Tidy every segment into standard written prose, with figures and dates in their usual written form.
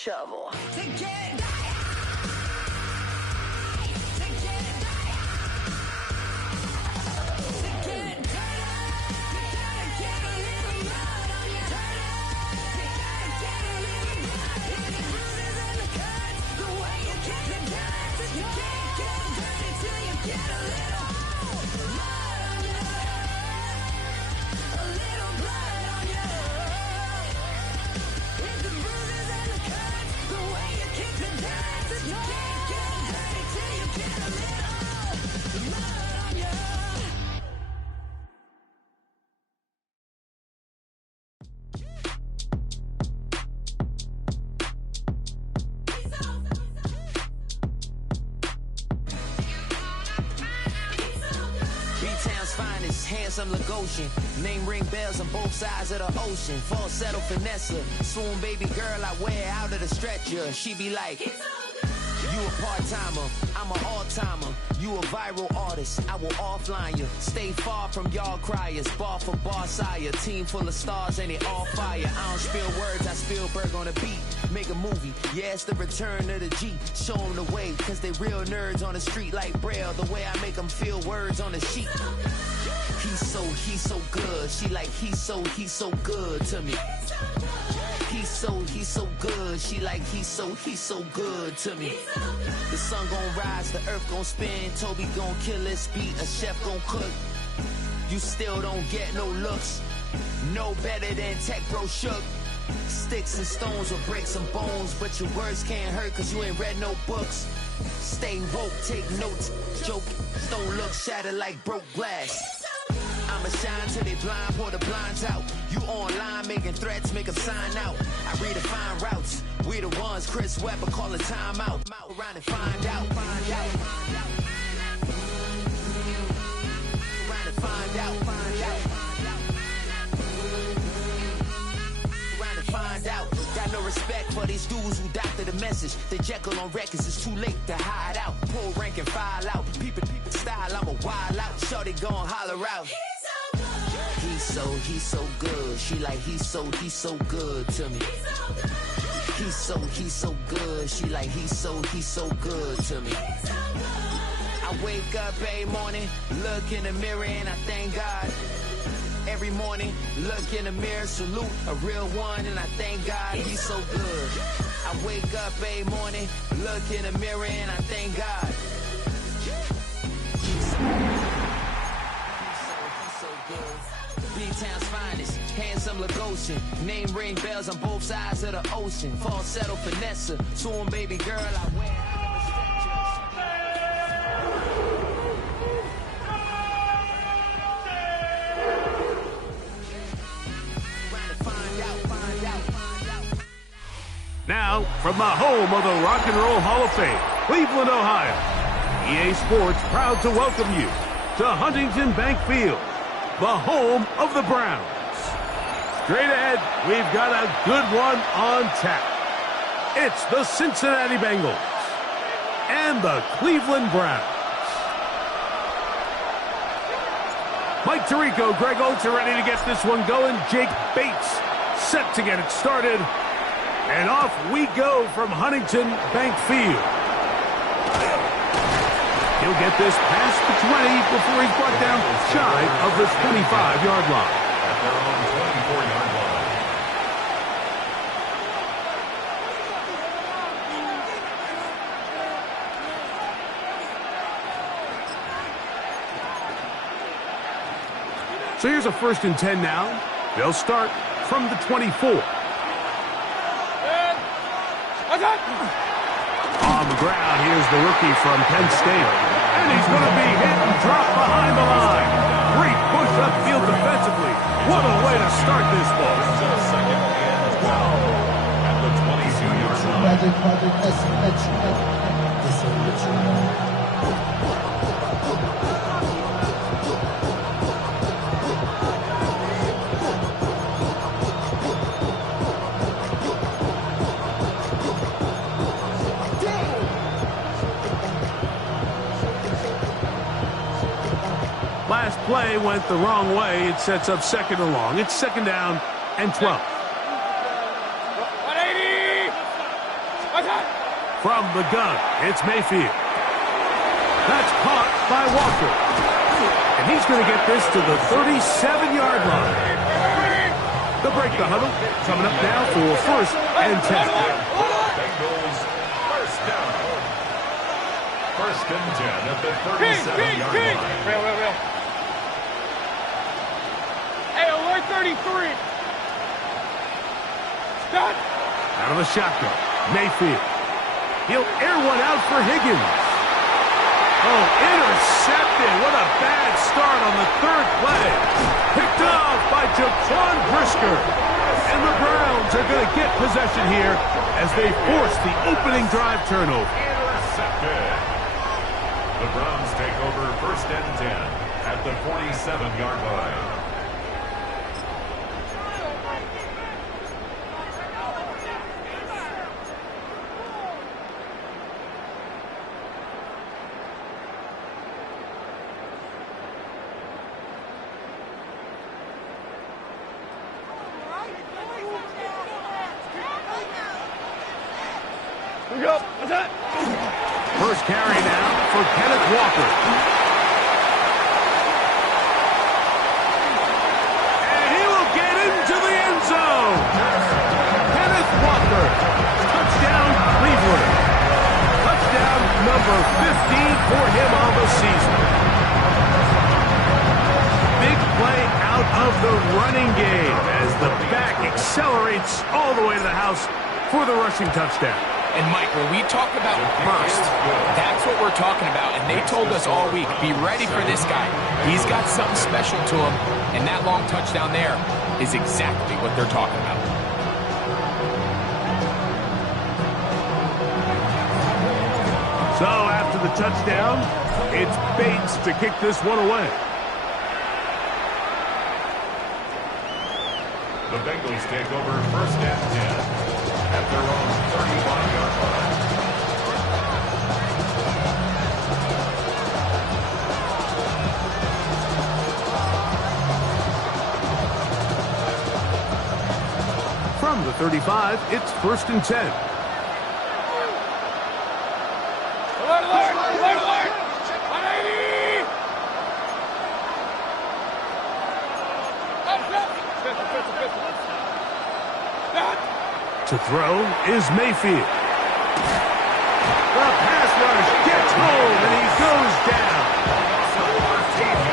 shovel. Handsome Lagosian, name ring bells on both sides of the ocean. Falsetto finesse, swoon baby girl I wear out of the stretcher. She be like, you a part-timer, I'm an all-timer. You a viral artist, I will offline you. Stay far from y'all criers, bar for bar sire. Team full of stars and it all fire. I don't spill words, I Spielberg on the beat. Make a movie, yeah, it's the return of the G. Show them the way, cause they real nerds on the street like Braille. The way I make them feel words on the sheet. He's so good. She like, he's so good to me. He's so good. She like, he's so good to me. The sun gon' rise, the earth gon' spin. Toby gon' kill this beat, a chef gon' cook. You still don't get no looks. No better than Tech Bro Shook. Sticks and stones will break some bones, but your words can't hurt cause you ain't read no books. Stay woke, take notes, joke. Don't look shattered like broke glass. I'ma shine till they blind, pour the blinds out. You online making threats, make them sign out. I redefine routes. We the ones Chris Webber call a timeout. Around and find out. Around and find out. Around and find out. Got no respect for these dudes who doctor the message. They Jekyll on records, it's too late to hide out. Pull rank and file out. People style, I'm a wild out. Shorty gon' holler out. He's so good. She like, he's so good to me. He's so good. She like, he's so good to me. I wake up every morning, look in the mirror and I thank God. Every morning, look in the mirror, salute a real one and I thank God he's so good. I wake up every morning, look in the mirror and I thank God. He's so good. B-Town's finest, handsome Lagosian. Name ring bells on both sides of the ocean. Falsetto finesse, swoon baby girl I wear. Now, from the home of the Rock and Roll Hall of Fame, Cleveland, Ohio, EA Sports proud to welcome you to Huntington Bank Field, the home of the Browns. Straight ahead, we've got a good one on tap. It's the Cincinnati Bengals and the Cleveland Browns. Mike Tirico, Greg Oates are ready to get this one going. Jake Bates set to get it started. And off we go from Huntington Bank Field. He'll get this past the 20 before he's brought down shy of the 25-yard line. At their own 24-yard line. So here's a 1st and 10 now. They'll start from the 24. On the ground, here's the rookie from Penn State. And he's going to be hit and dropped behind the line. Great push upfield defensively. What a way to start this ball. Second and 12 at the 22-yard line. Last play went the wrong way. It sets up 2nd and long. It's 2nd down and 12. From the gun, it's Mayfield. That's caught by Walker. And he's going to get this to the 37-yard line. They'll break the huddle. Coming up now for 1st and 10. Bengals first down. 1st and 10 at the 37-yard line. Real. Hey, alert 33. Stop. Out of the shotgun, Mayfield. He'll air one out for Higgins. Oh, intercepted. What a bad start on the 3rd play. Picked off by Jaquan Brisker. And the Browns are going to get possession here as they force the opening drive turnover. Intercepted. The Browns take over 1st and 10 at the 47-yard line. First carry now for Kenneth Walker. And he will get into the end zone. Kenneth Walker. Touchdown, Cleveland. Touchdown number 15 for him on the season. Big play out of the running game as the back accelerates all the way to the house for the rushing touchdown. And, Mike, when we talk about burst, that's what we're talking about. And they told us all week, be ready for this guy. He's got something special to him. And that long touchdown there is exactly what they're talking about. So after the touchdown, it's Bates to kick this one away. The Bengals take over 1st and 10 at their own 31-yard line. From the 35, it's 1st and 10. Alert. 180. To throw is Mayfield. The pass rush gets home, and he goes down.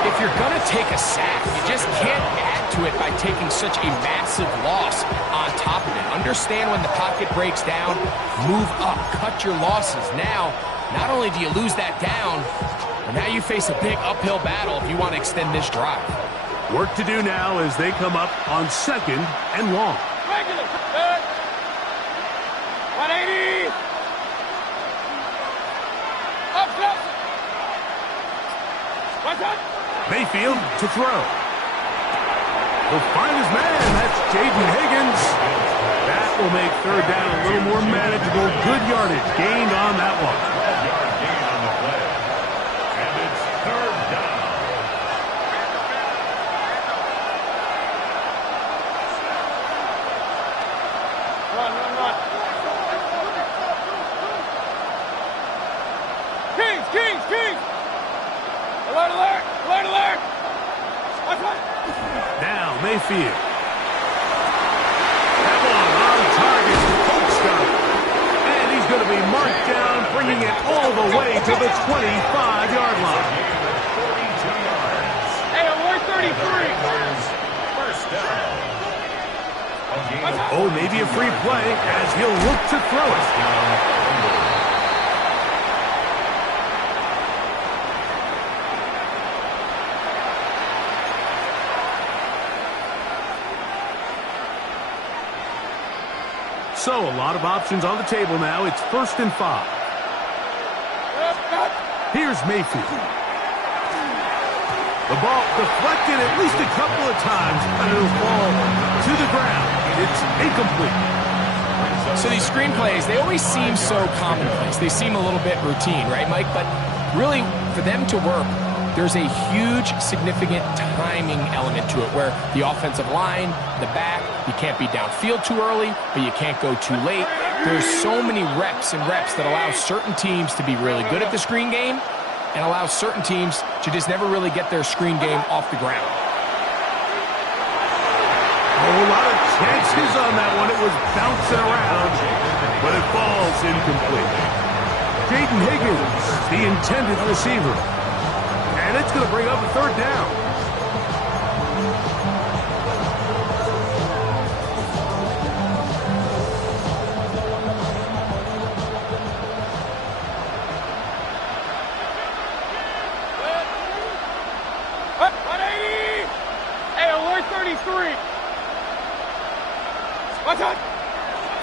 If you're going to take a sack, you just can't add to it by taking such a massive loss on top of it. Understand when the pocket breaks down, move up, cut your losses. Now, not only do you lose that down, but now you face a big uphill battle if you want to extend this drive. Work to do now as they come up on 2nd and long. Regular. 180. Up. What's up? Mayfield to throw. He'll find his man. That's Jaden Higgins. That will make 3rd down a little more manageable. Good yardage gained on that one. 12-yard gain on the play. And it's 3rd down. Run. Kings. Alert. What's up? Now Mayfield. That one on target. Hook stop. And he's going to be marked down, bringing it all the way to the 25-yard line. 42 yards. Hey, alert 33. First down. Oh, maybe a free play as he'll look to throw it. So a lot of options on the table now. It's 1st and 5. Here's Mayfield. The ball deflected at least a couple of times, and it'll fall to the ground. It's incomplete. So these screenplays, they always seem so commonplace. They seem a little bit routine, right, Mike? But really, for them to work, there's a huge, significant timing element to it where the offensive line, the back, you can't be downfield too early, but you can't go too late. There's so many reps and reps that allow certain teams to be really good at the screen game and allow certain teams to just never really get their screen game off the ground. A whole lot of chances on that one. It was bouncing around, but it falls incomplete. Jaden Higgins, the intended receiver. And it's going to bring up a third down.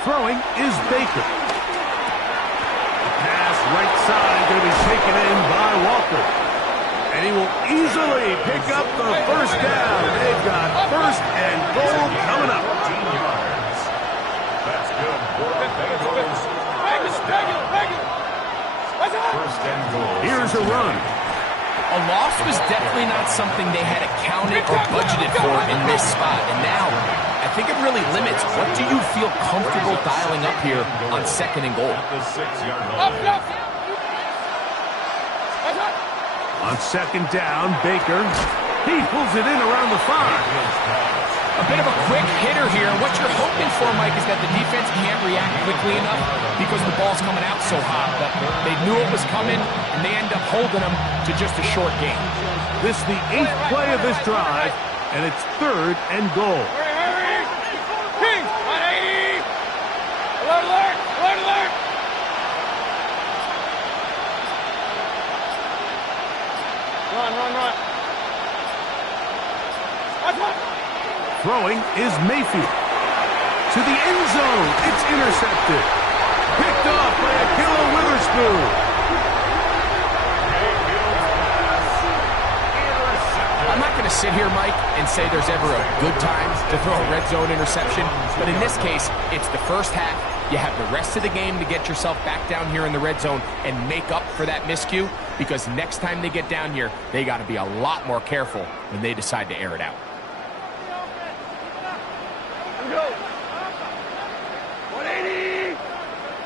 Throwing is Baker. Pass right side going to be taken in by Walker. And he will easily pick up the first down. They've got first and goal coming up. 14 yards. That's good for the Bengals. First and goal. Here's a run. A loss was definitely not something they had accounted or budgeted for in this spot. And now, I think it really limits what do you feel comfortable dialing up here on second and goal. At the 6-yard line. On second down, Baker. He pulls it in around the 5. A bit of a quick hitter here. What you're hoping for, Mike, is that the defense can't react quickly enough because the ball's coming out so hot. But they knew it was coming, and they end up holding them to just a short game. This is the 8th play of this drive, and it's third and goal. Kings, 180. Alert, alert, alert, alert. Run. Throwing is Mayfield. To the end zone. It's intercepted. Picked off by Ahkello Witherspoon. I'm not going to sit here, Mike, and say there's ever a good time to throw a red zone interception. But in this case, it's the first half. You have the rest of the game to get yourself back down here in the red zone and make up for that miscue, because next time they get down here, they got to be a lot more careful when they decide to air it out. Go. 180.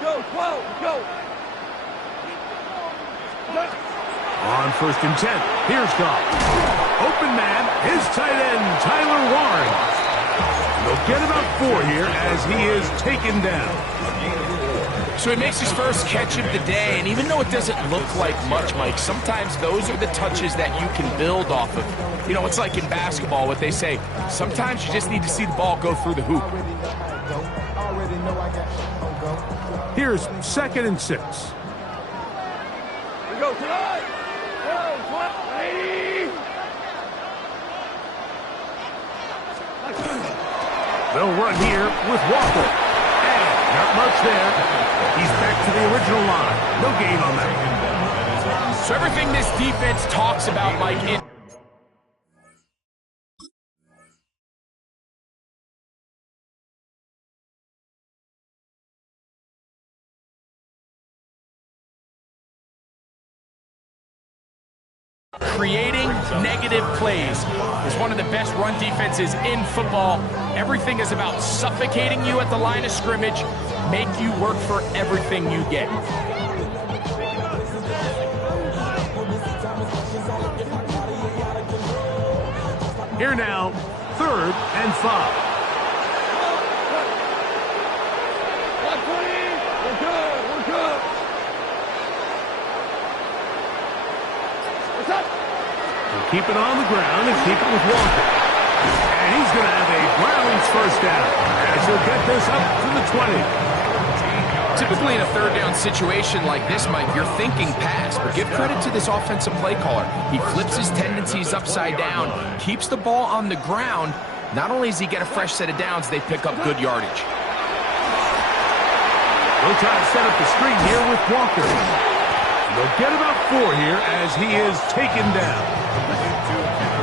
Go, 12, go. On first and 10. Here's Goff. Open man, his tight end, Tyler Warren. They'll get about 4 here as he is taken down. So he makes his first catch of the day, and even though it doesn't look like much, Mike, sometimes those are the touches that you can build off of. You know, it's like in basketball, what they say, sometimes you just need to see the ball go through the hoop. Here's second and 6. We go tonight. Go, 180. They'll run here with Walker. And not much there. He's back to the original line. No gain on that. So everything this defense talks about, Mike, it creating negative plays is one of the best run defenses in football. Everything is about suffocating you at the line of scrimmage, make you work for everything you get. Here now, third and 5. 120. We're good. What's up? They'll keep it on the ground and keep it with Walker. And he's going to have a Browns first down as he'll get this up to the 20. Typically in a third down situation like this, Mike, you're thinking pass, but give credit to this offensive play caller. He flips his tendencies upside down, keeps the ball on the ground. Not only does he get a fresh set of downs, they pick up good yardage. They'll try to set up the screen here with Walker. They'll get about 4 here as he is taken down.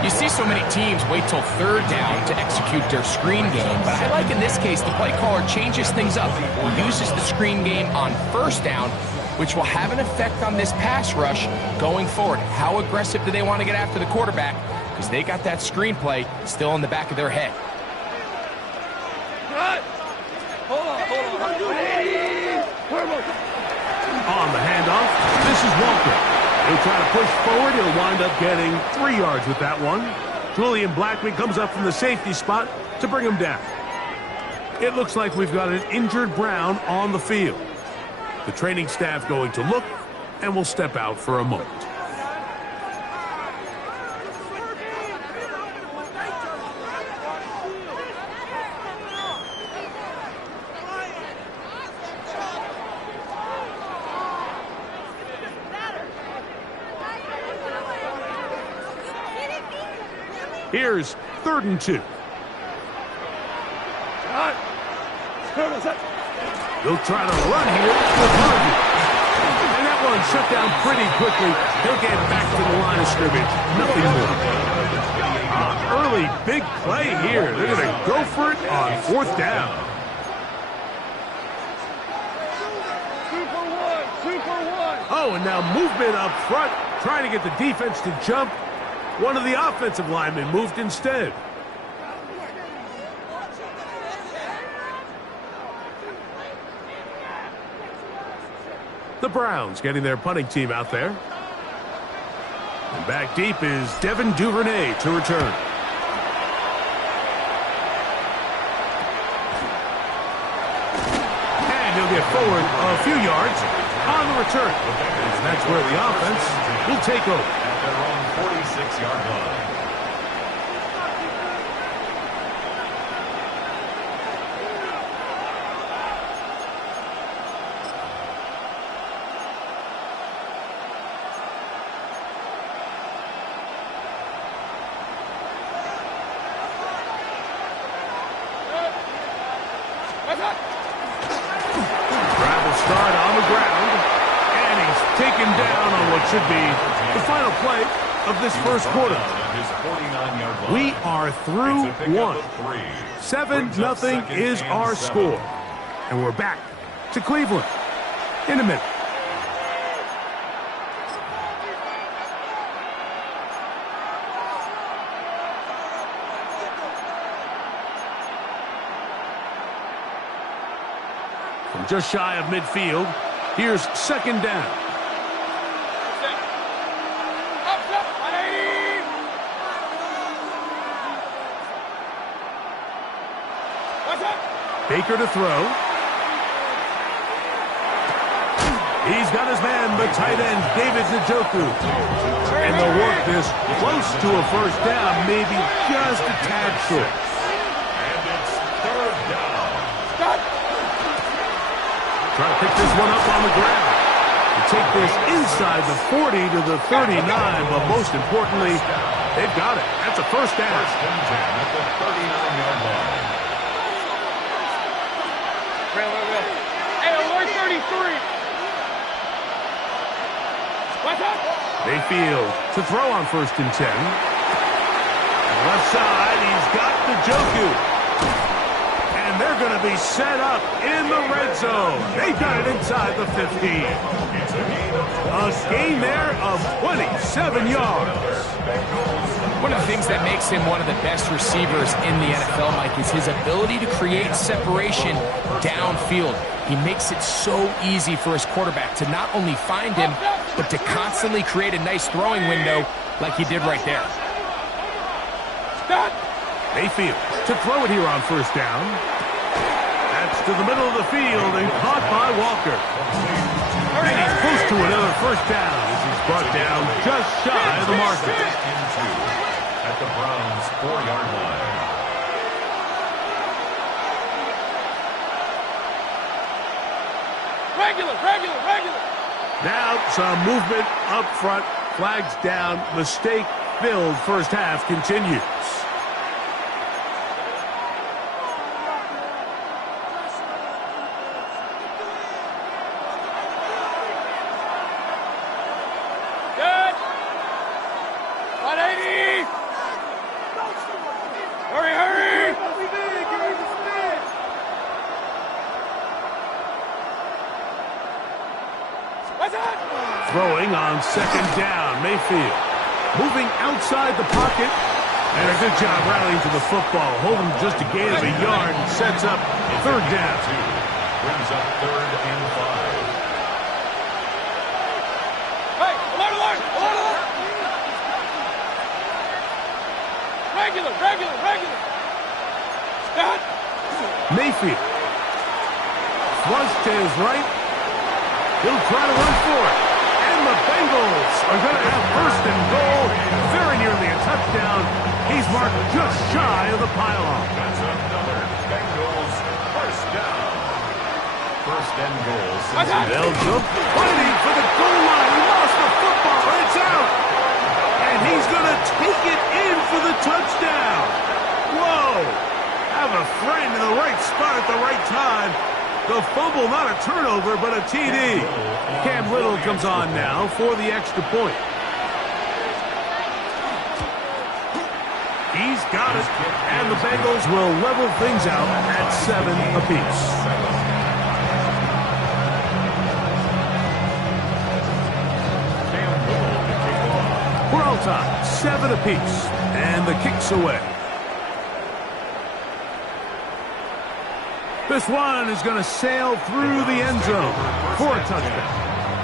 You see so many teams wait till third down to execute their screen game, but I like in this case the play caller changes things up. He uses the screen game on first down, which will have an effect on this pass rush going forward. How aggressive do they want to get after the quarterback? Because they got that screenplay still in the back of their head. Hold on. 180. is Walker. He'll try to push forward. He'll wind up getting 3 yards with that one. Julian Blackman comes up from the safety spot to bring him down. It looks like we've got an injured Brown on the field. The training staff going to look, and will step out for a moment. Here's 3rd and 2. He'll try to run here with Harvey. And that one shut down pretty quickly. He'll get back to the line of scrimmage. Nothing more. Early big play here. They're going to go for it on 4th down. Super one. Oh, and now movement up front. Trying to get the defense to jump. One of the offensive linemen moved instead. The Browns getting their punting team out there. And back deep is Devin Duvernay to return. And he'll get forward a few yards on the return. And that's where the offense will take over. At their own 46-yard line. Start on the ground, and he's taken down on what should be the final play of this first quarter. We are through one. 7-0 is our score. And we're back to Cleveland in a minute. From just shy of midfield, here's 2nd down. Baker to throw. He's got his man, the tight end, David Njoku. And they'll work this close to a 1st down, maybe just a tad short. And it's 3rd down. Try to pick this one up on the ground. To take this inside the 40 to the 39, but most importantly, they've got it. That's a 1st down. 1st and 10 at the 39-yard line. Hey, alert 33. What's up? Mayfield to throw on 1st and 10. Left side, he's got Njoku. And they're going to be set up in the red zone. They've got it inside the 15. A gain there of 27 yards. One of the things that makes him one of the best receivers in the NFL, Mike, is his ability to create separation downfield. He makes it so easy for his quarterback to not only find him, but to constantly create a nice throwing window like he did right there. Mayfield to throw it here on 1st down. That's to the middle of the field and caught by Walker. And he's close to another 1st down as he's brought down just shy of the marker. At the Browns' 4-yard line. Regular. Now some movement up front. Flags down. Mistake-filled 1st half continues. Good. 180. Hurry. Throwing on 2nd down. Mayfield moving outside the pocket. And a good job rallying to the football. Holding just a gain of a yard and sets up 3rd down. Brings up 3rd and 5. Regular. Stop. Mayfield. Flush to his right. He'll try to run for it. And the Bengals are going to have first and goal. Very nearly a touchdown. He's marked just shy of the pylon. That's another Bengals first down. First and goal. They'll jump fighting for the goal line. He lost the football. It's out. And he's going to take it in for the touchdown. Whoa. Have a friend in the right spot at the right time. The fumble, not a turnover, but a TD. Cam Little comes on now for the extra point. He's got it. And the Bengals will level things out at 7 apiece. We're all tied, 7 apiece. And the kick's away. This one is going to sail through the end zone for a touchdown.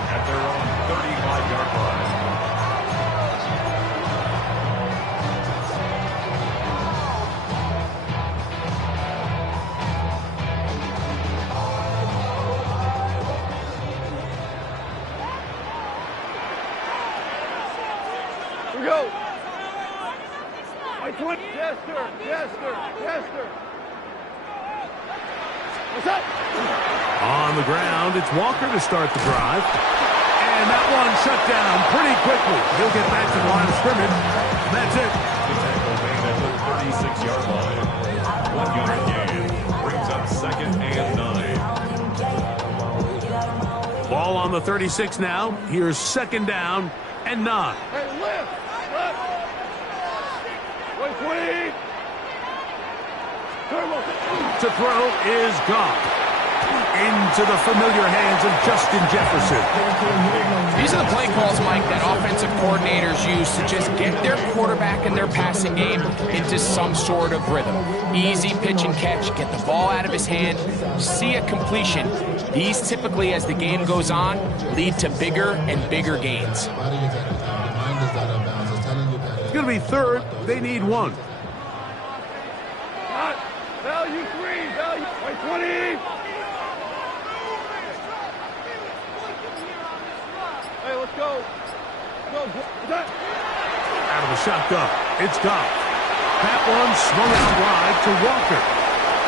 At their own 35-yard line. Here we go. Yes, sir. What's up? On the ground, it's Walker to start the drive. And that one shut down pretty quickly. He'll get back to the line of scrimmage. That's it. The tackle made at the 36-yard line. 1 yard gain. Brings up second and 9. Ball on the 36 now. Here's second down and 9. Hey, left. Wait, 20. To throw is gone. Into the familiar hands of Justin Jefferson. These are the play calls, Mike, that offensive coordinators use to just get their quarterback and their passing game into some sort of rhythm. Easy pitch and catch, get the ball out of his hand, see a completion. These typically, as the game goes on, lead to bigger and bigger gains. It's going to be third. They need 1. Value 3. Wait, 20. Hey, let's go. Out of the shotgun. It's Goff. That one swung out wide to Walker.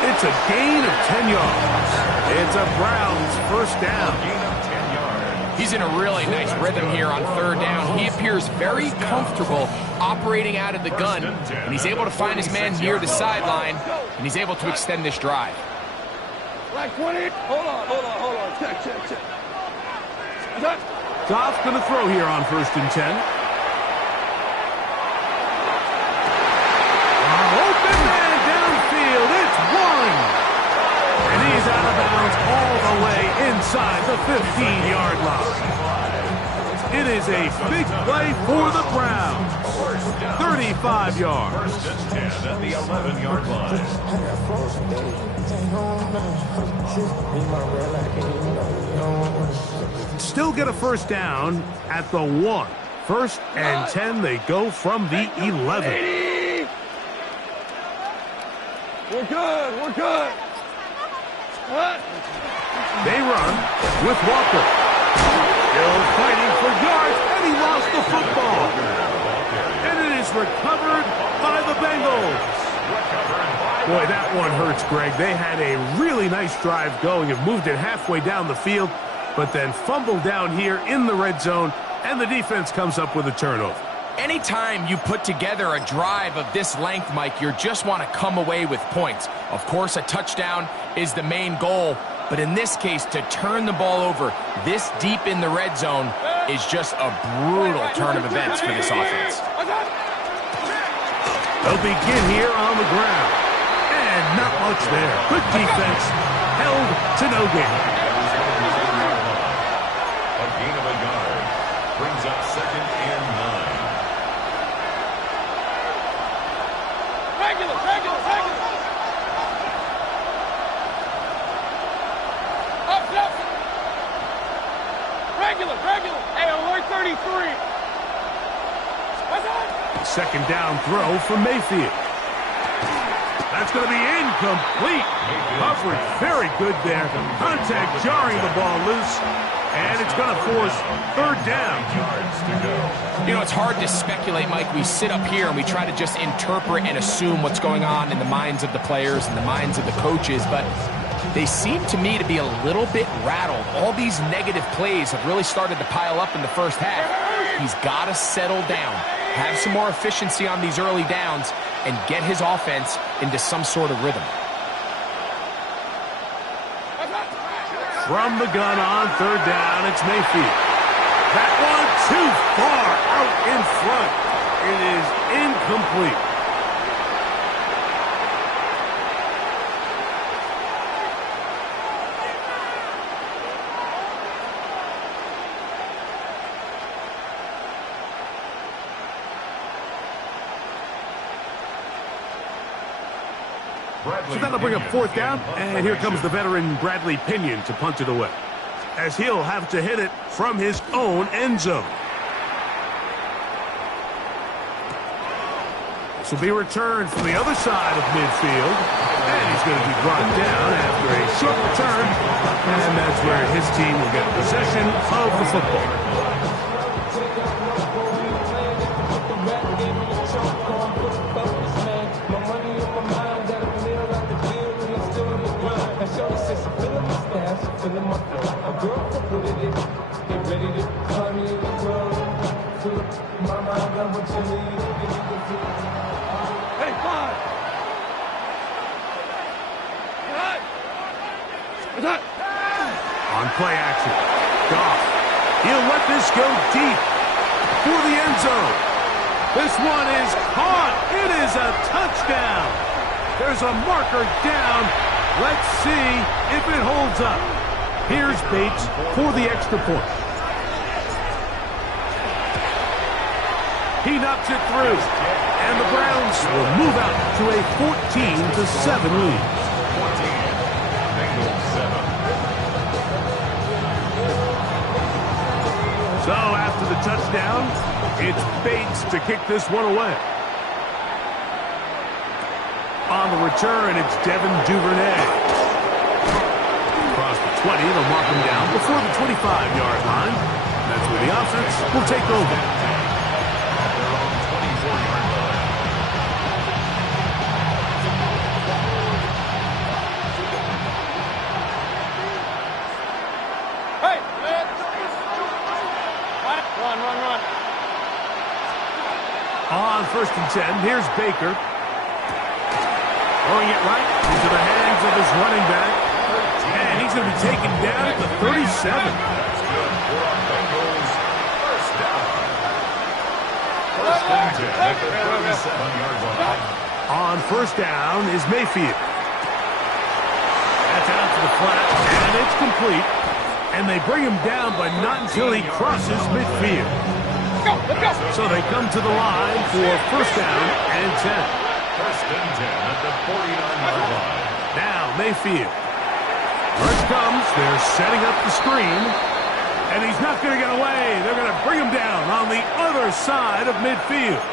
It's a gain of 10 yards. It's a Browns first down. Gain of 10 yards. He's in a really nice rhythm here on third down. He appears very comfortable operating out of the gun, and he's able to find his man near the sideline, and he's able to extend this drive. Like 20. Hold on. Check. Goff's going to throw here on first and 10. Open man downfield. It's 1. And he's out of bounds all the way inside the 15-yard line. It is a big play for the Browns. 35 yards. First and 10 at the 11-yard line. Still get a first down at the 1. First and 10, they go from the 11. 80. We're good. What? They run with Walker. Still fighting for yards, and he lost the football. And it is recovered by the Bengals. Boy, that one hurts, Greg. They had a really nice drive going and moved it halfway down the field, but then fumbled down here in the red zone, and the defense comes up with a turnover. Anytime you put together a drive of this length, Mike, you just want to come away with points. Of course, a touchdown is the main goal, but in this case, to turn the ball over this deep in the red zone is just a brutal turn of events for this offense. They'll begin here on the ground. And not much there. Good defense. Held to no gain. A gain of a yard. Brings up second and 9. Regular. Up. Regular. Hey, alert 33. Second down throw for Mayfield. That's going to be incomplete. Coverage very good there. Contact jarring the ball loose. And it's going to force third down. You know, it's hard to speculate, Mike. We sit up here and we try to just interpret and assume what's going on in the minds of the players and the minds of the coaches, but they seem to me to be a little bit rattled. All these negative plays have really started to pile up in the first half. He's got to settle down, have some more efficiency on these early downs, and get his offense into some sort of rhythm. From the gun on third down, it's Mayfield. That one too far out in front. It is incomplete. So that'll bring up fourth down, and here comes the veteran Bradley Pinion to punt it away, as he'll have to hit it from his own end zone. This will be returned from the other side of midfield, and he's going to be brought down after a short return, and that's where his team will get possession of the football. On play action, Goff. He'll let this go deep for the end zone. This one is caught. It is a touchdown. There's a marker down. Let's see if it holds up. Here's Bates for the extra point. He knocks it through, and the Browns will move out to a 14-7 lead. So after the touchdown, it's Bates to kick this one away. On the return, it's Devin Duvernay. Across the 20, they'll mark him down before the 25-yard line. That's where the offense will take over. On 1st and 10, here's Baker. Throwing it right into the hands of his running back. And he's going to be taken down at the 37. On 1st down is Mayfield. That's out to the flat, and it's complete. And they bring him down, but not until he crosses midfield. So they come to the line for 1st down and 10. 1st and 10 at the 49-yard line. Now Mayfield. First comes, they're setting up the screen. And he's not going to get away. They're going to bring him down on the other side of midfield.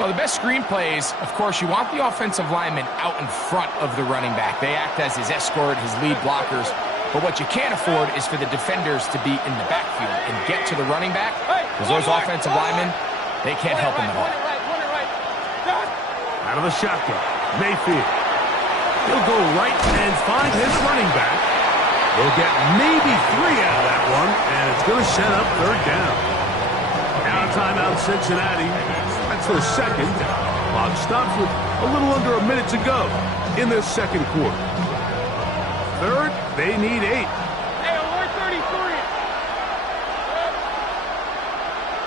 Well, the best screen plays, of course, you want the offensive lineman out in front of the running back. They act as his escort, his lead blockers. But what you can't afford is for the defenders to be in the backfield and get to the running back, because those offensive linemen, they can't help him at all. Out of the shotgun, Mayfield. He'll go right and find his running back. They'll get maybe 3 out of that one, and it's going to set up 3rd down. Now timeout Cincinnati. That's their second. Clock stops with a little under a minute to go in this second quarter. 3rd, they need 8. Hey, alert 33.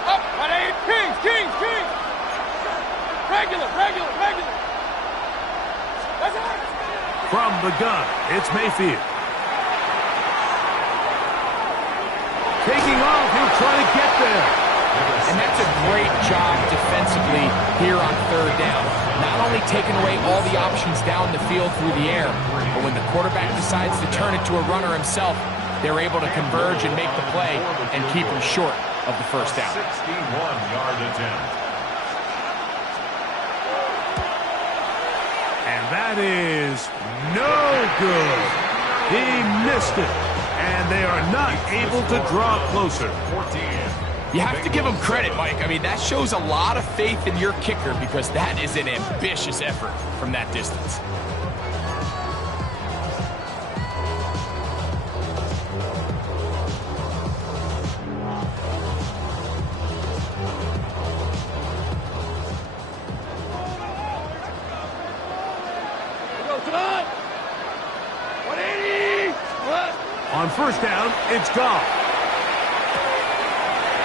Up, at 8. Kings. Regular. That's it. From the gun, it's Mayfield. Taking off, he'll try to get there. And that's a great job defensively here on 3rd down. Not only taking away all the options down the field through the air, but when the quarterback decides to turn it to a runner himself, they're able to converge and make the play and keep him short of the 1st down. 61-yard attempt. That is no good. He missed it, and they are not able to draw closer. 14. You have to give him credit, Mike. I mean, that shows a lot of faith in your kicker because that is an ambitious effort from that distance. On first down, it's Goff.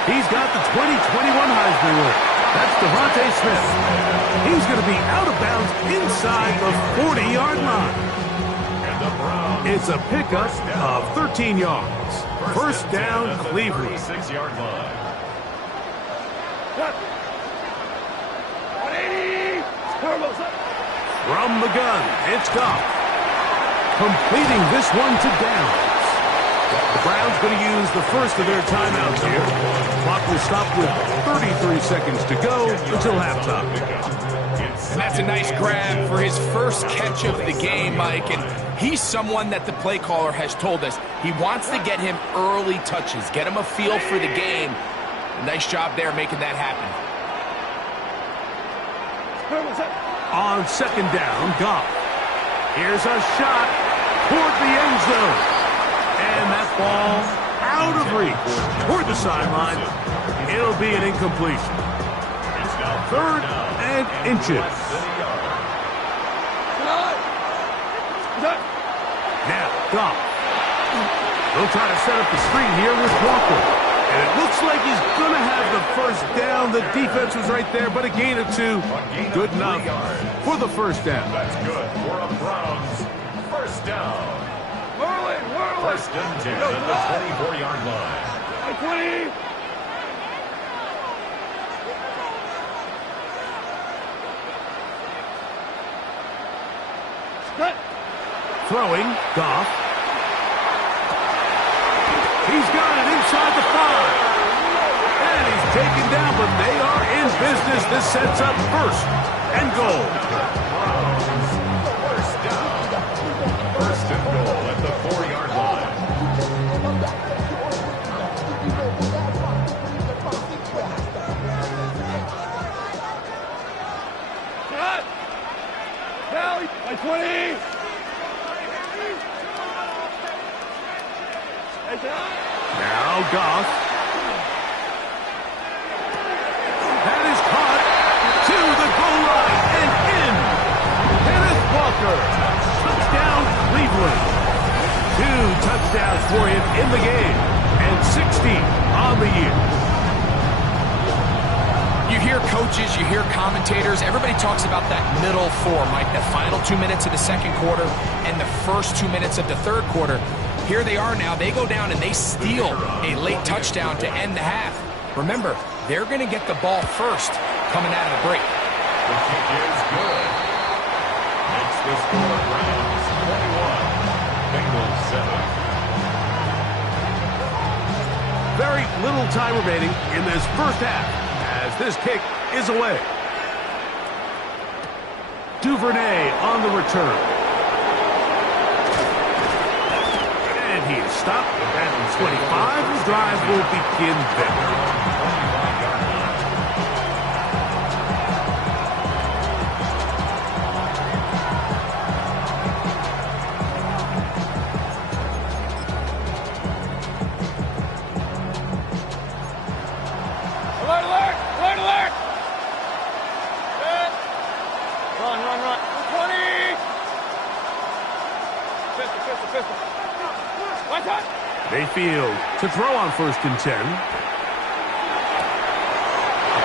He's got the 2021 Heisman winner. That's Devontae Smith. He's going to be out of bounds inside the 40-yard line. And the Browns. It's a pickup of 13 yards. First down, Cleveland. 36-yard line. 180. From the gun, it's Goff. Completing this one to Downs. The Browns going to use the first of their timeouts here. Clock will stop with 33 seconds to go until halftime. And that's a nice grab for his first catch of the game, Mike. And he's someone that the play caller has told us he wants to get him early touches, get him a feel for the game. Nice job there making that happen. On second down, Goff. Here's a shot toward the end zone. And that ball out of reach toward the sideline. It'll be an incompletion. Third and inches. Now, Goff. They'll try to set up the screen here with Walker. And it looks like he's going to have the first down. The defense was right there, but a gain of 2. Good enough for the first down. That's good for a Browns first down. First and 10 at the 24-yard line. 20. Throwing, Goff. He's got it inside the 5. And he's taken down, but they are in business. This sets up first and goal. First down. First and goal at the 4-yard line. By 20. Now Goff. That is caught to the goal line and in. Kenneth Walker. Touchdown, Cleveland. 2 touchdowns for him in the game and 16 on the year. You hear coaches, you hear commentators, everybody talks about that middle 4, Mike, the final 2 minutes of the second quarter and the first 2 minutes of the third quarter. Here they are now. They go down and they steal a late touchdown to end the half. Remember, they're going to get the ball first coming out of the break. The kick is good. Makes the score Browns 21, Bengals 7. Very little time remaining in this first half as this kick is away. Duvernay on the return. And he is stopped at the 25. The drive will begin there. Mayfield to throw on first and 10.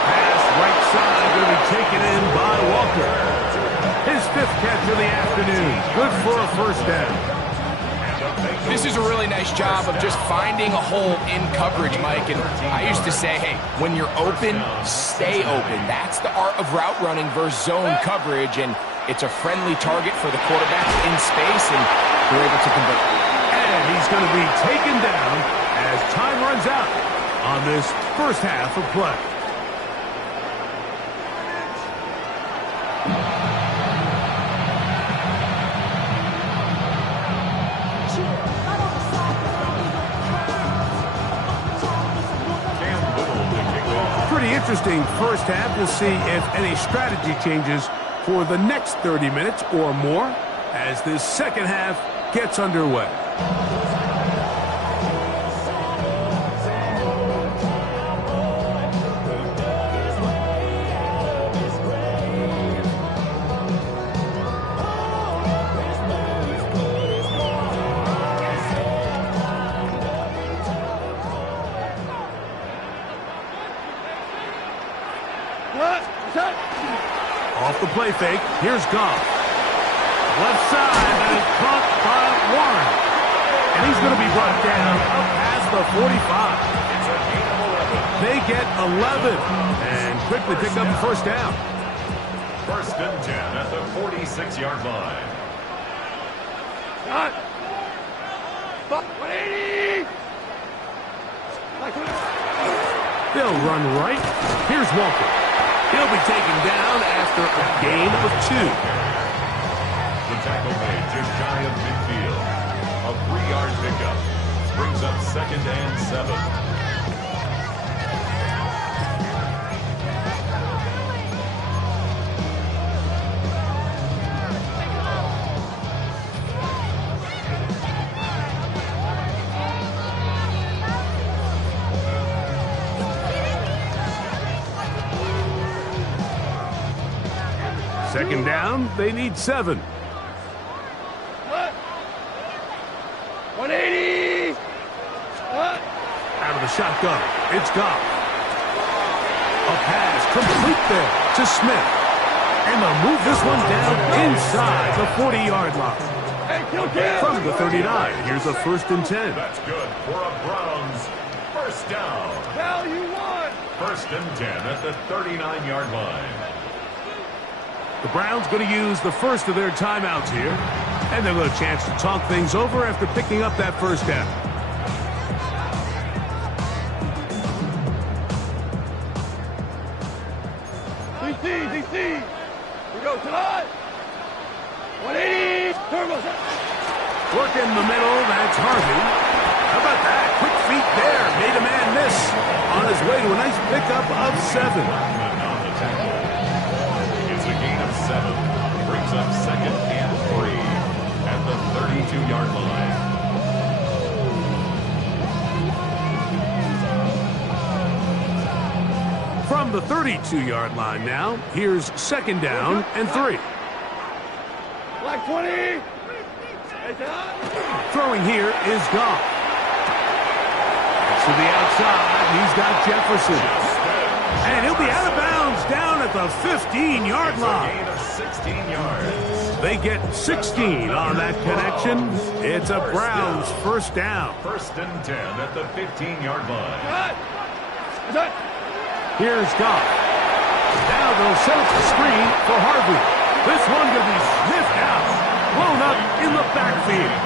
Pass right side going to be taken in by Walker. His 5th catch of the afternoon. Good for a first down. This is a really nice job of just finding a hole in coverage, Mike. And I used to say, hey, when you're open, stay open. That's the art of route running versus zone coverage. And it's a friendly target for the quarterback in space, and they're able to convert. And he's going to be taken down as time runs out on this first half of play. pretty interesting first half. We'll see if any strategy changes for the next 30 minutes or more as this second half gets underway. Off the play fake, here's Goff. Left side, and it's caught by Warren. And he's going to be brought down up past the 45. They get 11 and quickly pick up the first down. First and 10 at the 46-yard line. Shot. 180. They'll run right. Here's Walker. He'll be taken down after a gain of 2. The tackle made just shy of midfield. A 3-yard pickup brings up 2nd and 7. Second down, they need 7. 180. Out of the shotgun, it's Goff. A pass complete there to Smith. And they'll move this one down inside the 40-yard line. From the 39, here's a 1st and 10. That's good for a Browns first down. Value 1. 1st and 10 at the 39-yard line. The Browns going to use the first of their timeouts here. And they'll get a chance to talk things over after picking up that first down. DC. We go tonight. 180. Turbo. Work in the middle, that's Harvey. How about that? Quick feet there. Made a man miss. On his way to a nice pickup of 7. It's a gain of 7. Brings up 2nd and 3 at the 32-yard line. From the 32-yard line now, here's 2nd down and 3. Black 20. Throwing here is Goff. To the outside, he's got Jefferson. And he'll be out of bounds down at the 15-yard line. Gain of 16 yards. They get 16 on that connection. It's a Browns first down. 1st and 10 at the 15-yard line. Here's Goff. Now they'll set up the screen for Harvey. This one going to be sniffed out. Blown up in the backfield.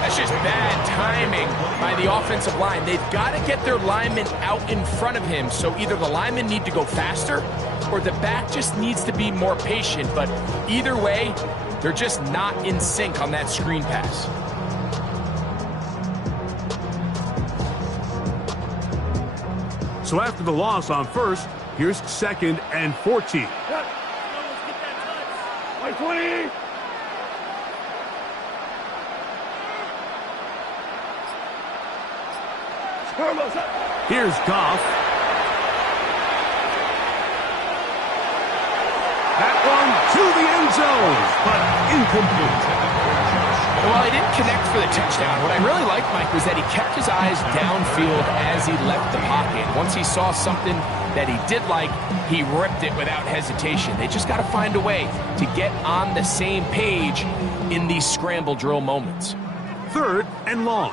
That's just bad timing by the offensive line. They've got to get their linemen out in front of him, so either the linemen need to go faster or the back just needs to be more patient. But either way, they're just not in sync on that screen pass. So after the loss on first, here's 2nd and 14. 120. Here's Goff. That one to the end zone, but incomplete. Well, he didn't connect for the touchdown. What I really liked, Mike, was that he kept his eyes downfield as he left the pocket. Once he saw something that he did like, he ripped it without hesitation. They just got to find a way to get on the same page in these scramble drill moments. 3rd and long.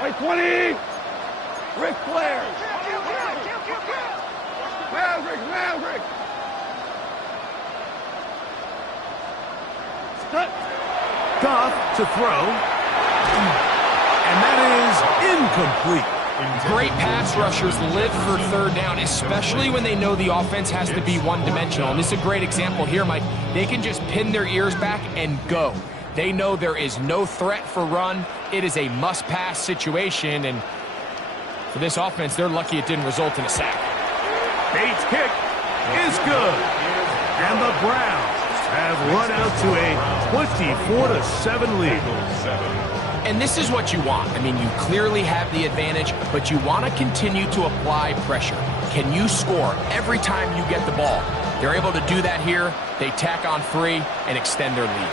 White 20. Ric Flair. Maverick. Goff to throw. And that is incomplete. Great pass rushers live for 3rd down, especially when they know the offense has to be one-dimensional. And this is a great example here, Mike. They can just pin their ears back and go. They know there is no threat for run. It is a must-pass situation, and For this offense, they're lucky it didn't result in a sack. Bates' kick is good. And the Browns have run out to a 24-7 lead. And this is what you want. I mean, you clearly have the advantage, but you want to continue to apply pressure. Can you score every time you get the ball? They're able to do that here. They tack on 3 and extend their lead.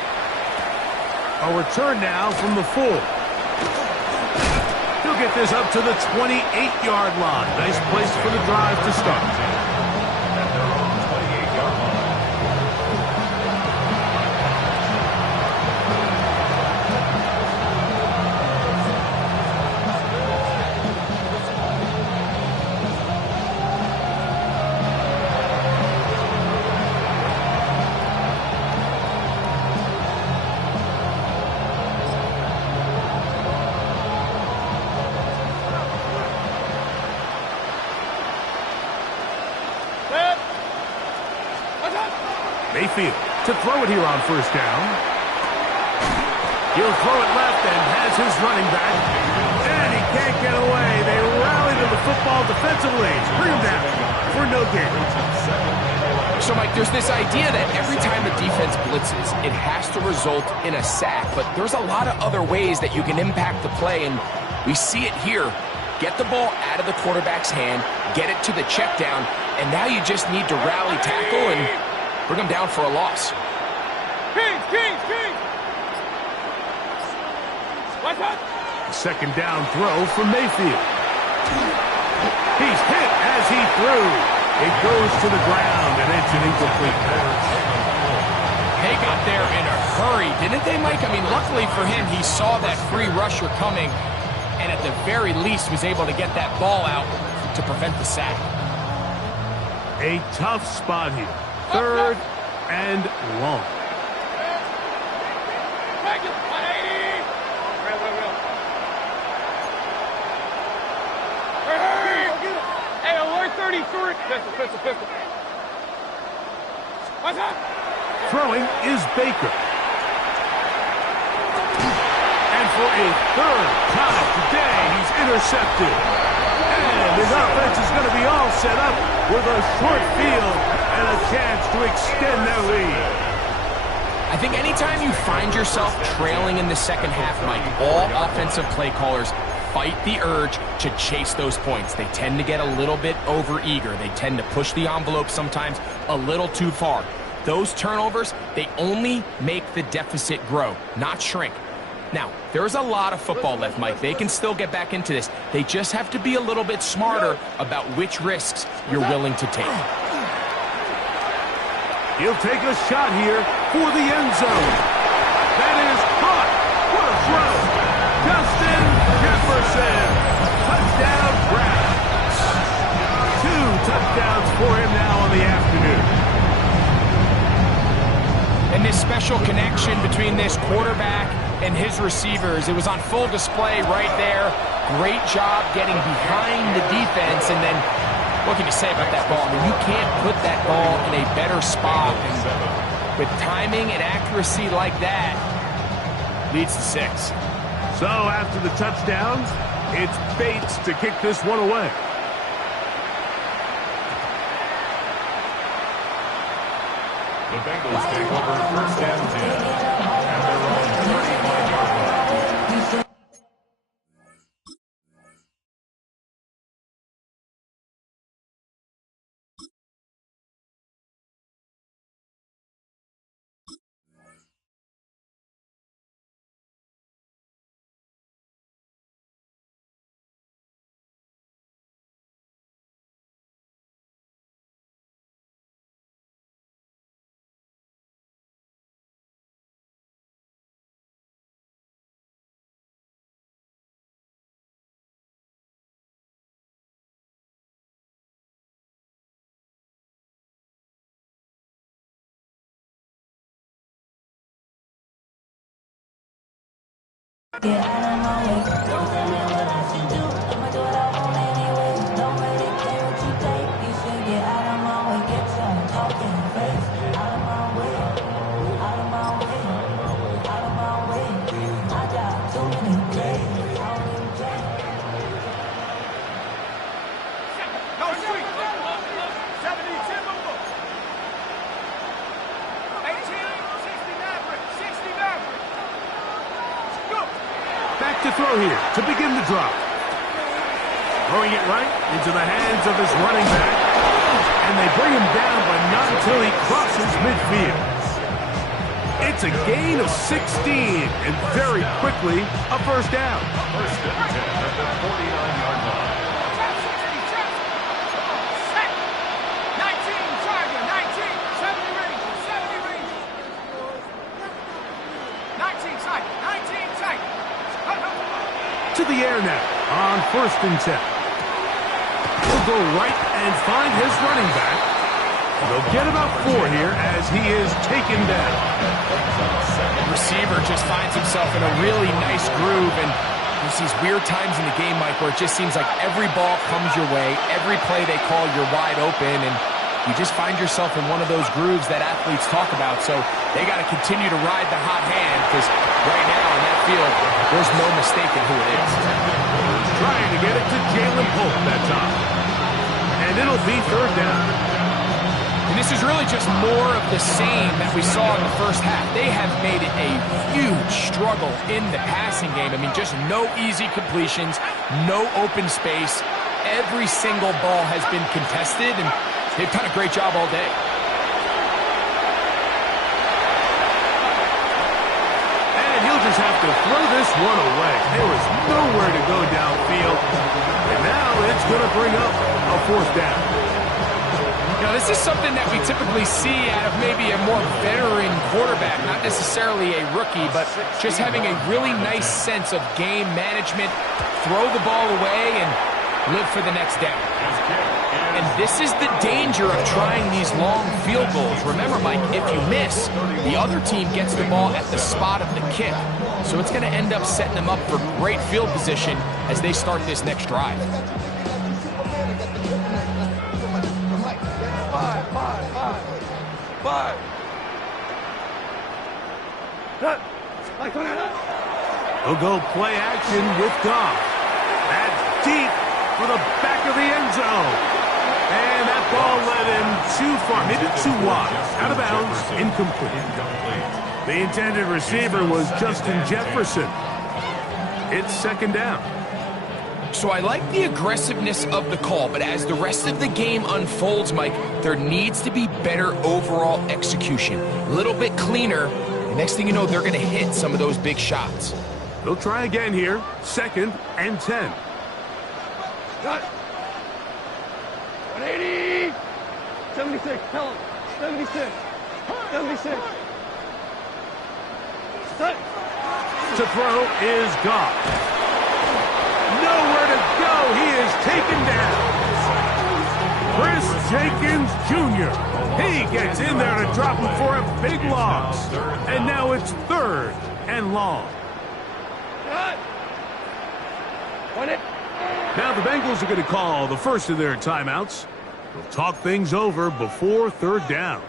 A return now from the 4. He'll get this up to the 28-yard line. Nice place for the drive to start. At their own 28-yard line. Mayfield to throw it here on first down. He'll throw it left and has his running back. And he can't get away. They rally to the football defensively. Bring him down for no gain. So, Mike, there's this idea that every time the defense blitzes, it has to result in a sack. But there's a lot of other ways that you can impact the play, and we see it here. Get the ball out of the quarterback's hand, get it to the check down, and now you just need to rally tackle and bring them down for a loss. Kings! What's up? Second down throw from Mayfield. He's hit as he threw. It goes to the ground, and it's an incomplete pass. They got there in a hurry, didn't they, Mike? I mean, luckily for him, he saw that free rusher coming, and at the very least was able to get that ball out to prevent the sack. A tough spot here. Third and long. Hey, alert 33. Pistol. What's up? Throwing is Baker. And for a third time today, he's intercepted. And his offense is going to be all set up with a short field and a chance to extend their lead. I think anytime you find yourself trailing in the second half, Mike, all offensive play callers fight the urge to chase those points. They tend to get a little bit overeager. They tend to push the envelope sometimes a little too far. Those turnovers, they only make the deficit grow, not shrink. Now, there's a lot of football left, Mike. They can still get back into this. They just have to be a little bit smarter about which risks you're willing to take. He'll take a shot here for the end zone. That is caught. What a throw. Justin Jefferson. Touchdown, Browns. 2 touchdowns for him now on the afternoon. And this special connection between this quarterback and his receivers, it was on full display right there. Great job getting behind the defense, and then what can you say about that ball? I mean, you can't put that ball in a better spot. And with timing and accuracy like that, leads to 6. So after the touchdown, it's Bates to kick this one away. The Bengals take over first and 10 at their own 35-yard line. Get out of my way. Don't tell me what I should do. I'ma do what I want anyway. Don't really care what you think. You should get out of my way. Get your talking face out of my way. Out of my way. Out of my way. I got too many days. I don't even care. to throw here to begin the drop. Throwing it right into the hands of his running back. And they bring him down, but not until he crosses midfield. It's a gain of 16, and very quickly, a first down. First and 10 at the 49-yard line. 19, Charger, 19, 70 range, 70 range. 19 tight, 19 tight. To the air now on first and 10. He'll go right and find his running back. They'll get about 4 here as he is taken down. The receiver just finds himself in a really nice groove, and there's these weird times in the game, Mike, where it just seems like every ball comes your way, every play they call, you're wide open, and you just find yourself in one of those grooves that athletes talk about. So they got to continue to ride the hot hand, because right now in that field, there's no mistaking who it is. Trying to get it to Jalen Polk that time. And it'll be third down. And this is really just more of the same that we saw in the first half. They have made it a huge struggle in the passing game. I mean, just no easy completions, no open space. Every single ball has been contested, and they've done a great job all day. And he'll just have to throw this one away. There was nowhere to go downfield. And now it's going to bring up a fourth down. Now, this is something that we typically see out of maybe a more veteran quarterback, not necessarily a rookie, but just having a really nice sense of game management, throw the ball away, and live for the next down. And this is the danger of trying these long field goals. Remember, Mike, if you miss, the other team gets the ball at the spot of the kick. So it's going to end up setting them up for great field position as they start this next drive. Five. He'll go play action with Goff. That's deep for the back of the end zone. And that ball led him too far, maybe too wide. Out of bounds, incomplete. The intended receiver was Justin Jefferson. It's second down. So I like the aggressiveness of the call, but as the rest of the game unfolds, Mike, there needs to be better overall execution. A little bit cleaner. The next thing you know, they're going to hit some of those big shots. They'll try again here. Second and 10. Cut. 180. 76. Tell him. 76. 76. Cut. To throw is Goff. Nowhere to go. He is taken down. Chris Jenkins Jr. He gets in there to drop him for a big loss. And now it's third and long. Now the Bengals are going to call the first of their timeouts. They'll talk things over before third down.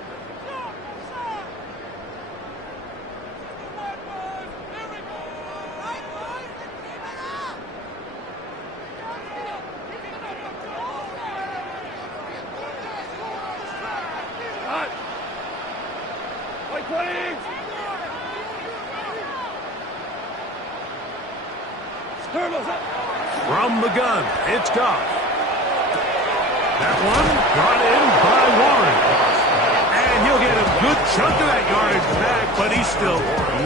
From the gun, it's Goff. That one brought in by Warren. And he'll get a good chunk of that yardage back, but he's still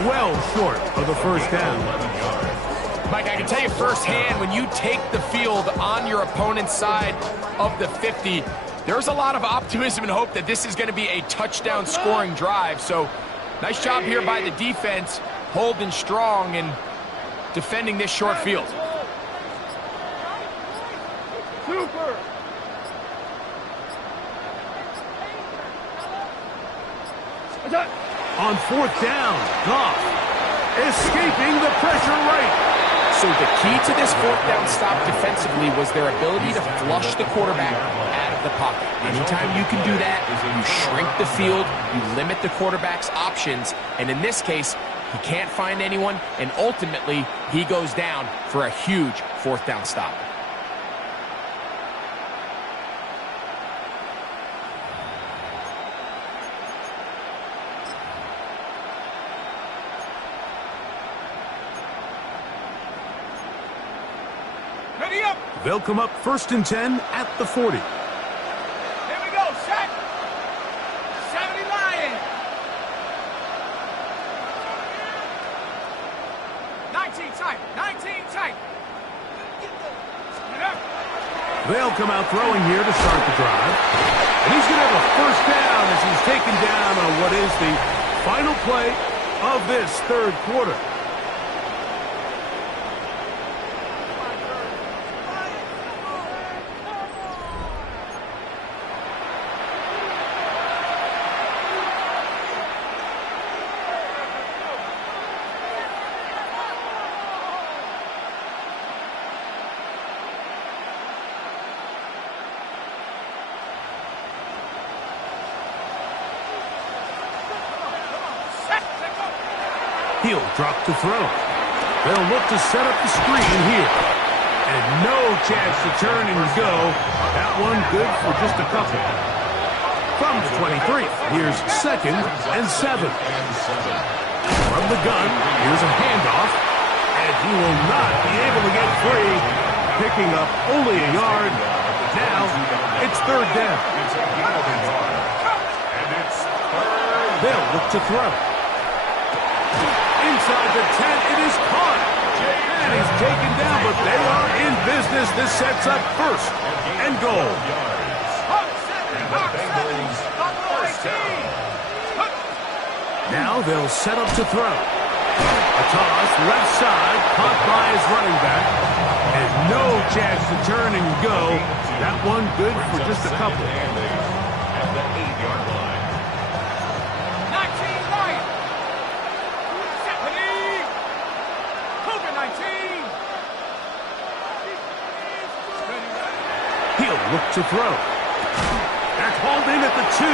well short of the first down. Mike, I can tell you firsthand, when you take the field on your opponent's side of the 50, there's a lot of optimism and hope that this is going to be a touchdown scoring drive. So nice job here by the defense, holding strong and defending this short field. Super. On fourth down, Goff escaping the pressure right. So the key to this fourth down stop defensively was their ability to flush the quarterback out of the pocket. Anytime you can do that, you shrink the field, you limit the quarterback's options, and in this case, he can't find anyone, and ultimately, he goes down for a huge fourth down stop. Ready up. They'll come up 1st and 10 at the 40. Here we go. Set. 70 Lion. 19 tight. 19 tight. Get up. They'll come out throwing here to start the drive. And he's going to have a 1st down as he's taken down on what is the final play of this 3rd quarter. He'll drop to throw. They'll look to set up the screen here. And no chance to turn and go. That one good for just a couple. From the 23, here's 2nd and 7. From the gun, here's a handoff. And he will not be able to get free. Picking up only a yard. Now, it's 3rd down. They'll look to throw. Inside the 10, it is caught. And he's taken down, but they are in business. This sets up 1st and goal. Now they'll set up to throw. A toss, left side, caught by his running back. And no chance to turn and go. That one good for just a couple. At the 8-yard line. 19 Lion. Stephanie. Cougar 19. He'll look to throw. That's hauled in at the 2.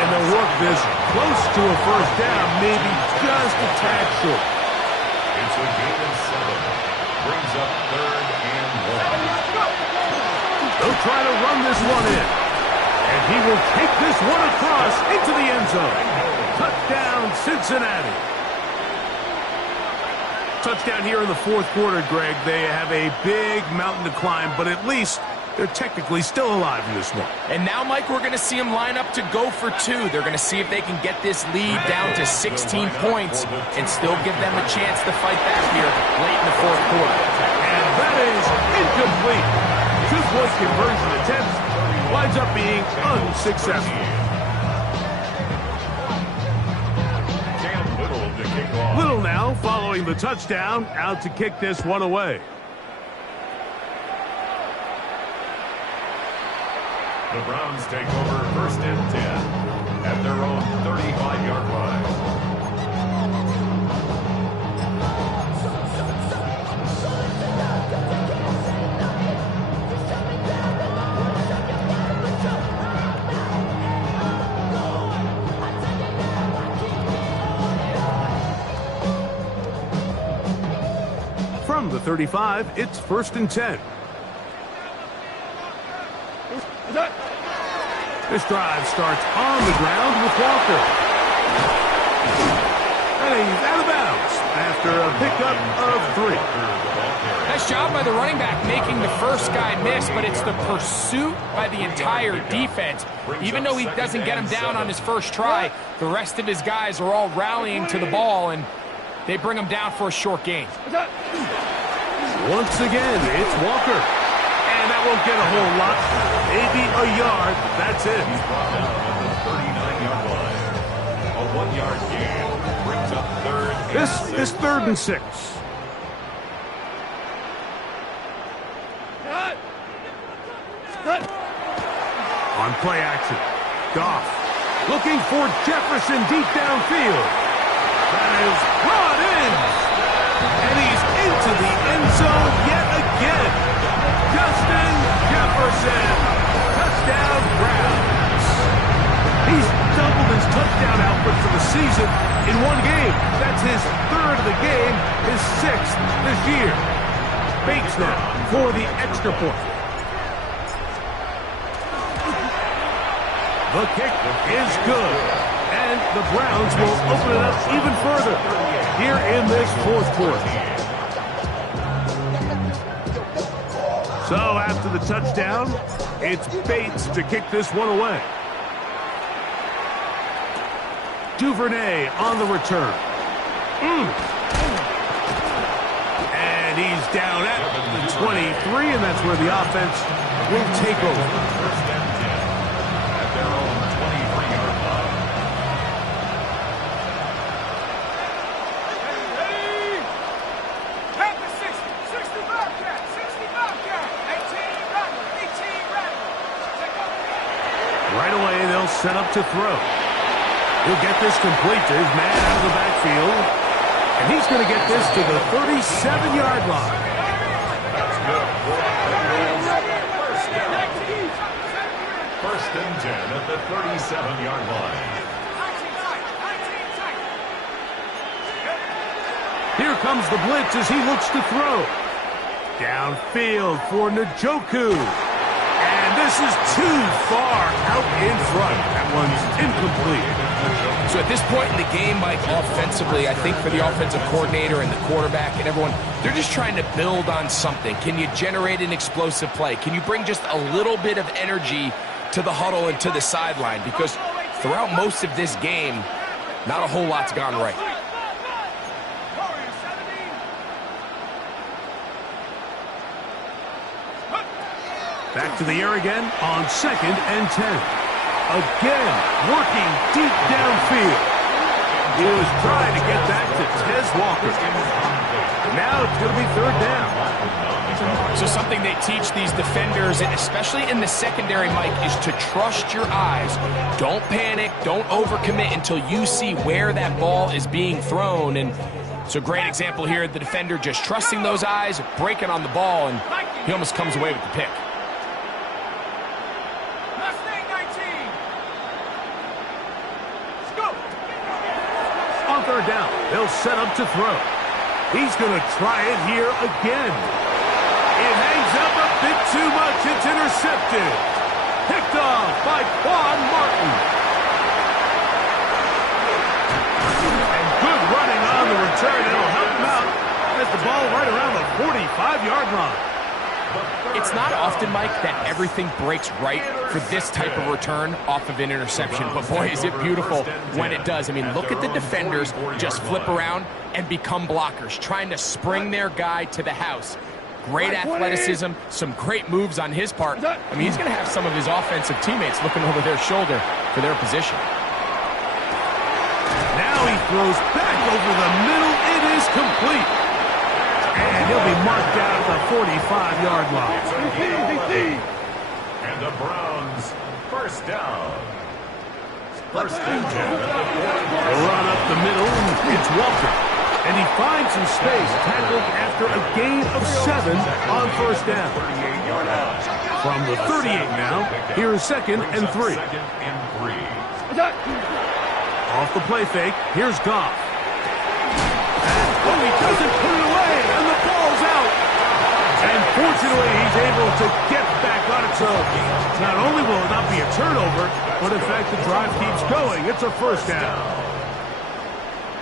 And they'll work this close to a 1st down, maybe just a tad short. It's a gain of 7. Brings up 3rd and 1. They'll try to run this one in. And he will take this one across into the end zone. Touchdown, Cincinnati. Touchdown here in the 4th quarter, Greg. They have a big mountain to climb, but at least they're technically still alive in this one. And now, Mike, we're going to see them line up to go for 2. They're going to see if they can get this lead down to 16 points and still give them a chance to fight back here late in the 4th quarter. And that is incomplete. 2-point conversion attempt winds up being unsuccessful. Cam Little to kick off. Little now following the touchdown, out to kick this one away. The Browns take over 1st and 10 at their own 35-yard line. From the 35, it's 1st and 10. This drive starts on the ground with Walker. And he's out of bounds after a pickup of 3. Nice job by the running back making the first guy miss, but it's the pursuit by the entire defense. Even though he doesn't get him down on his first try, the rest of his guys are all rallying to the ball, and they bring him down for a short gain. Once again, it's Walker. And that won't get a whole lot. Maybe a yard. That's it. He's brought down at the 39-yard line. A 1-yard gain brings up 3rd and 6. This is 3rd and 6. On play action, Goff looking for Jefferson deep downfield. That is brought in. And he's into the end zone yet again. Justin Jefferson. Touchdown, Browns. He's doubled his touchdown output for the season in one game. That's his 3rd of the game, his 6th this year. Bates now for the extra point. The kick is good. And the Browns will open it up even further here in this 4th quarter. So after the touchdown, it's Bates to kick this one away. Duvernay on the return. And he's down at the 23, and that's where the offense will take over. First and 10 at their own 23-yard line. Count the 60, 60 Bobcat, 60 Bobcat, 18 Rattler, 18 Rattler. Take over. Right away, they'll set up to throw. He'll get this complete to his man out of the backfield. And he's going to get this to the 37-yard line. That's good. First and 10 at the 37-yard line. Here comes the blitz as he looks to throw. Downfield for Njoku. And this is too far out in front. That one's incomplete. So at this point in the game, Mike, offensively, I think for the offensive coordinator and the quarterback and everyone, they're just trying to build on something. Can you generate an explosive play? Can you bring just a little bit of energy to the huddle and to the sideline? Because throughout most of this game, not a whole lot's gone right. Back to the air again on 2nd and 10. Again, working deep downfield. He was trying to get back to Tez Walker. Now it's going to be 3rd down. So something they teach these defenders, and especially in the secondary, Mike, is to trust your eyes. Don't panic. Don't overcommit until you see where that ball is being thrown. And so great example here, the defender just trusting those eyes, breaking on the ball, and he almost comes away with the pick. On 3rd down, they'll set up to throw. He's going to try it here again. It hangs up a bit too much. It's intercepted. Picked off by Quan Martin. And good running on the return. It'll help him out. Has the ball right around the 45-yard line. It's not often, Mike, that everything breaks right for this type of return off of an interception. But, boy, is it beautiful when it does. I mean, look at the defenders just flip around and become blockers, trying to spring their guy to the house. Great athleticism, some great moves on his part. I mean, he's going to have some of his offensive teammates looking over their shoulder for their position. Now he throws back over the middle. It is complete. And he'll be marked down at the 45-yard line. And the Browns, first down. First and 10 at the 40. Run up the middle, it's Walker. And he finds some space, tackled after a gain of 7 on 1st down. From the 38 now, here is 2nd and 3. Off the play fake, here's Goff. And he doesn't put it away, and the ball's out. And fortunately, he's able to get back on its own. Not only will it not be a turnover, but in fact, the drive keeps going. It's a 1st down.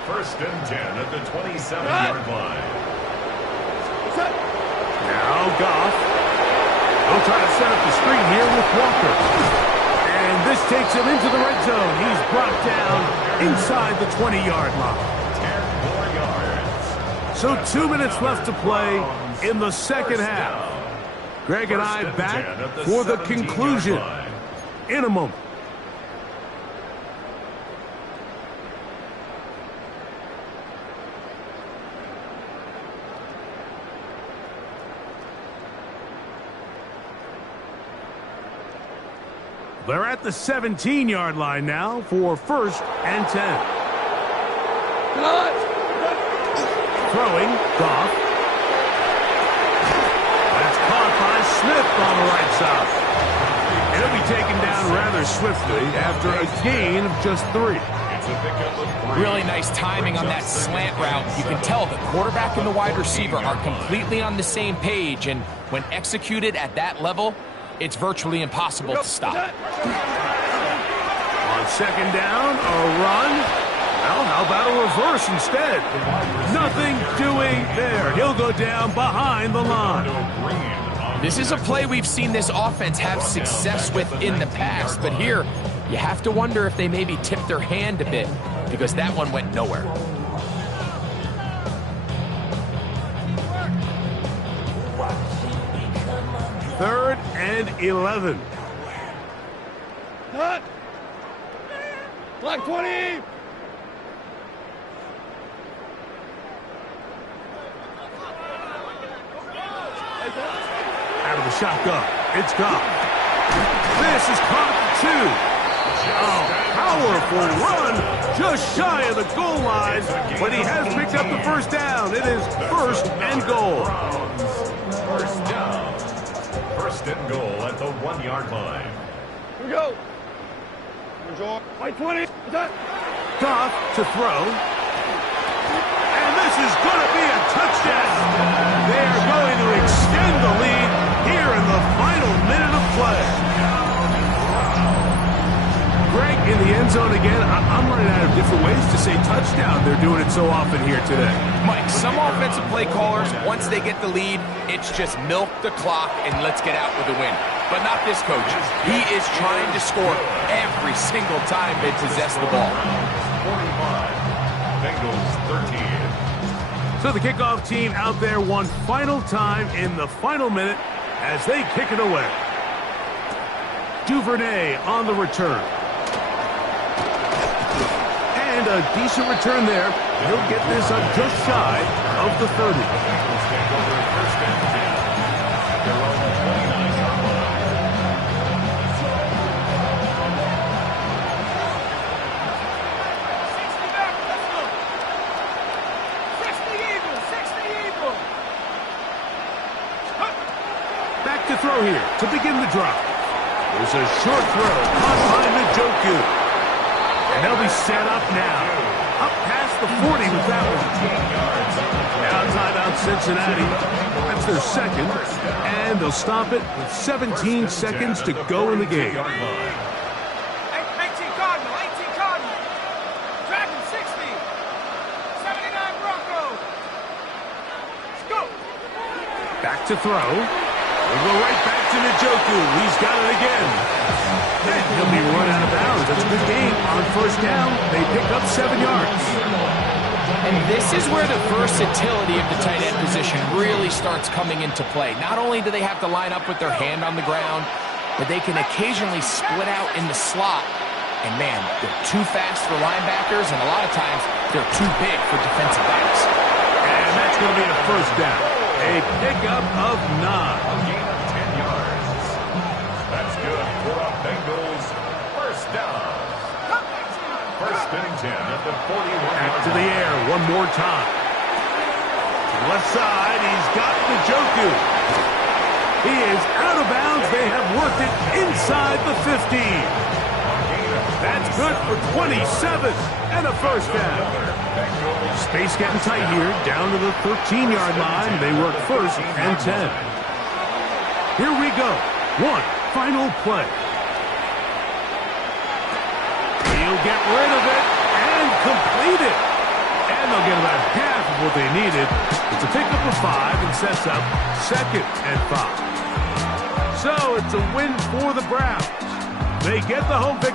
First and 10 at the 27-yard line. Now Goff. They'll try to set up the screen here with Walker. And this takes him into the red zone. He's brought down inside the 20-yard line. 10 more yards. So 2 minutes left to play in the second half. Greg and I back for the conclusion in a moment. They're at the 17-yard line now for 1st and 10. Throwing, Goff. That's caught by Smith on the right side. And he'll be taken down rather swiftly after a gain of just 3. Really nice timing on that slant route. You can tell the quarterback and the wide receiver are completely on the same page, and when executed at that level, it's virtually impossible to stop. On 2nd down, a run. Well, how about a reverse instead? Nothing doing there. He'll go down behind the line. This is a play we've seen this offense have success with in the past, but here you have to wonder if they maybe tipped their hand a bit because that one went nowhere. Third and 11. Cut. Black 20. Out of the shotgun. It's gone. This is caught two. A powerful run just shy of the goal line, but he has picked up the first down. It is first and goal. First down. First and goal at the 1-yard line. Here we go. White 20. Goff to throw. And this is going to be a touchdown. They are going to extend the lead here in the final minute of play. Greg, in the end zone again. I'm running out of different ways to say touchdown. They're doing it so often here today. Mike, some offensive play callers, once they get the lead, it's just milk the clock and let's get out with a win. But not this coach. He is trying to score every single time they possess the ball. 45. Bengals 13. So the kickoff team out there one final time in the final minute as they kick it away. Duvernay on the return. And a decent return there. He'll get this up just shy of the 30. Bengals take over first and 10. Their own 29-yard line. 60 back. Let's go. 60 Eagles. 60 Eagles. Back to throw here to begin the drive. There's a short throw caught by Njoku. And they'll be set up now. Up past the 40 with that one. Now timeout Cincinnati. That's their second. And they'll stop it with 17 seconds to go in the game. 18 Cardinal. 18 Cardinal. Dragon 60. 79 Broncos. Let's go. Back to throw. We'll go right back to Njoku. He's got it again. And he'll be run out of bounds. That's a good game. On first down, they pick up 7 yards. And this is where the versatility of the tight end position really starts coming into play. Not only do they have to line up with their hand on the ground, but they can occasionally split out in the slot. And man, they're too fast for linebackers, and a lot of times they're too big for defensive backs. And that's going to be a first down. A pickup of 9. A gain of 10 yards. That's good for a Bengals first down. First and 10 at the 41-yard Back to the air one more time. Left side, he's got Njoku. He is out of bounds. They have worked it inside the 15. That's good for 27 and a first down. Space getting tight here, down to the 13-yard line. They work first and 10. Here we go. One final play. He'll get rid of it and complete it. And they'll get about half of what they needed. It's a pickup of 5 and sets up second and 5. So it's a win for the Browns. They get the home victory.